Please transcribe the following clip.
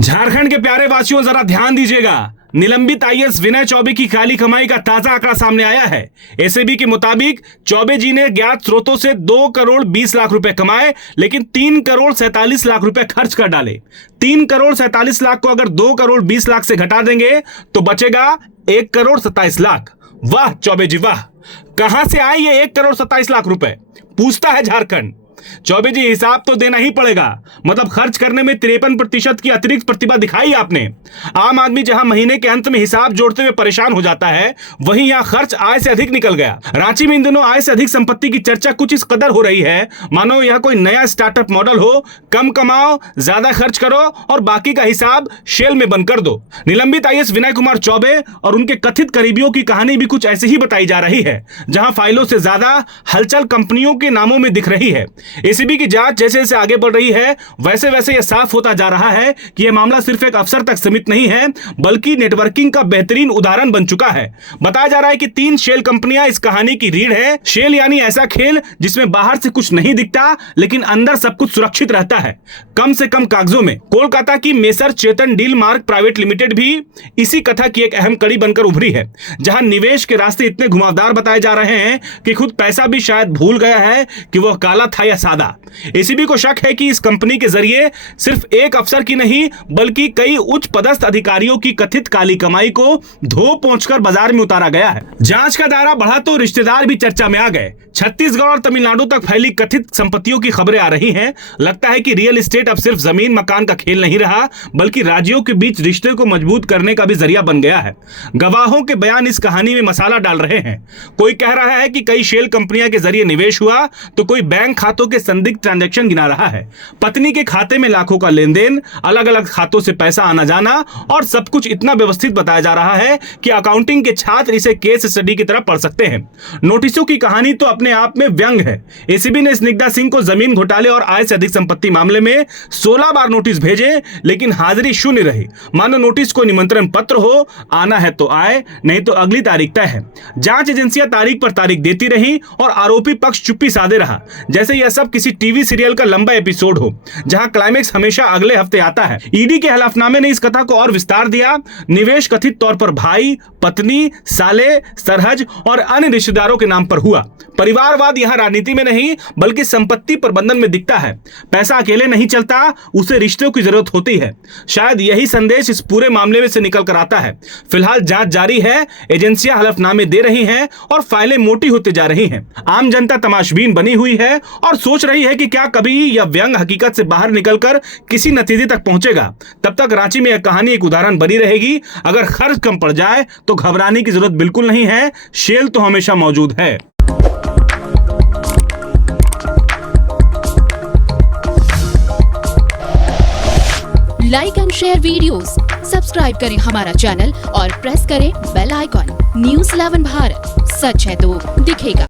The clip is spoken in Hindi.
झारखंड के प्यारे वासियों, जरा ध्यान दीजिएगा। निलंबित आईएएस विनय चौबे की काली कमाई का ताजा आंकड़ा सामने आया है। एसीबी के मुताबिक चौबे जी ने ज्ञात स्रोतों से 2 करोड़ 20 लाख रुपए कमाए, लेकिन 3 करोड़ 47 लाख रुपए खर्च कर डाले। 3 करोड़ 47 लाख को अगर 2 करोड़ 20 लाख से घटा देंगे तो बचेगा 1 करोड़ 27 लाख। वाह चौबे जी वाह, कहां से आए ये 1 करोड़ 27 लाख रुपए, पूछता है झारखंड। चौबे जी, हिसाब तो देना ही पड़ेगा। मतलब खर्च करने में 53% की अतिरिक्त प्रतिभा दिखाई आपने। आम आदमी जहां महीने के अंत में हिसाब जोड़ते हुए परेशान हो जाता है, वहीं यहां खर्च आय से अधिक निकल गया। रांची में इन दिनों आय से अधिक संपत्ति की चर्चा कुछ इस कदर हो रही है मानो यह कोई नया स्टार्टअप मॉडल हो। कम कमाओ, ज्यादा खर्च करो और बाकी का हिसाब शेल में बंद कर दो। निलंबित आईएएस विनय कुमार चौबे और उनके कथित करीबियों की कहानी भी कुछ ऐसी ही बताई जा रही है, जहां फाइलों से ज्यादा हलचल कंपनियों के नामों में दिख रही है। एसीबी की जांच जैसे जैसे आगे बढ़ रही है, वैसे वैसे यह साफ होता जा रहा है कि यह मामला सिर्फ एक अफसर तक सीमित नहीं है, बल्कि नेटवर्किंग का बेहतरीन उदाहरण बन चुका है। बताया जा रहा है कि 3 शेल कंपनियां इस कहानी की रीढ़ है। शेल यानी ऐसा खेल जिसमें बाहर से कुछ नहीं दिखता, लेकिन अंदर सब कुछ सुरक्षित रहता है, कम से कम कागजों में। कोलकाता की मेसर चेतन डील मार्क प्राइवेट लिमिटेड भी इसी कथा की एक अहम कड़ी बनकर उभरी है, जहां निवेश के रास्ते इतने घुमावदार बताए जा रहे हैं कि खुद पैसा भी शायद भूल गया है कि वह काला था या सादा। एसीबी को शक है कि इस कंपनी के जरिए सिर्फ एक अफसर की नहीं, बल्कि कई उच्च पदस्थ अधिकारियों की कथित काली कमाई को धो पोंछकर बाजार में उतारा गया है। जांच का दायरा बढ़ा तो रिश्तेदार भी चर्चा में आ गए। छत्तीसगढ़ और तमिलनाडु तक फैली कथित संपत्तियों की खबरें आ रही हैं। लगता है कि रियल एस्टेट अब सिर्फ जमीन मकान का खेल नहीं रहा, बल्कि राज्यों के बीच रिश्ते को मजबूत करने का भी जरिया बन गया है। गवाहों के बयान इस कहानी में मसाला डाल रहे हैं। कोई कह रहा है कि कई शेल कंपनियां के जरिए निवेश हुआ, तो कोई बैंक खातों के संदिग्ध ट्रांजैक्शन गिना रहा है। पत्नी के खाते में लाखों का लेन देन, अलग अलग खातों से पैसा आना जाना, और सब कुछ इतना व्यवस्थित बताया जा रहा है कि अकाउंटिंग के छात्र इसे केस स्टडी की तरह पढ़ सकते हैं। नोटिसों की कहानी तो अपने आप में व्यंग है। एसीबी ने स्निग्धा सिंह को जमीन घोटाले और आय से अधिक संपत्ति मामले में 16 बार नोटिस भेजे, लेकिन हाजिरी शून्य रही। मानो नोटिस को निमंत्रण पत्र हो, आना है तो आए, नहीं तो अगली तारीख तय है। जांच एजेंसियां तारीख पर तारीख देती रही और आरोपी पक्ष चुप्पी साधे रहा, जैसे यह सब किसी टीवी सीरियल का लंबा एपिसोड हो, जहां क्लाइमेक्स हमेशा अगले हफ्ते आता है। ईडी के हलफनामे ने इस कथा को और विस्तार दिया। निवेश कथित तौर पर भाई, पत्नी, साले, सरहज और अन्य रिश्तेदारों के नाम पर हुआ। परिवारवाद यहां राजनीति में नहीं, बल्कि संपत्ति प्रबंधन में दिखता है। पैसा अकेले नहीं चलता, उसे रिश्तों की जरूरत होती है। शायद यही संदेश इस पूरे मामले में से निकल कर आता है। फिलहाल जांच जारी है, एजेंसियां हलफनामे दे रही हैं और फाइलें मोटी होती जा रही हैं। आम जनता तमाशबीन बनी हुई है और सोच रही है कि क्या कभी यह व्यंग हकीकत से बाहर निकलकर किसी नतीजे तक पहुंचेगा। तब तक रांची में यह कहानी एक उदाहरण बनी रहेगी। अगर खर्च कम पड़ जाए तो घबराने की जरूरत बिल्कुल नहीं है। शेल तो हमेशा मौजूद है। Like and share videos, subscribe करें हमारा चैनल और प्रेस करें बेल आइकॉन। न्यूज़ 11 भारत, सच है तो दिखेगा।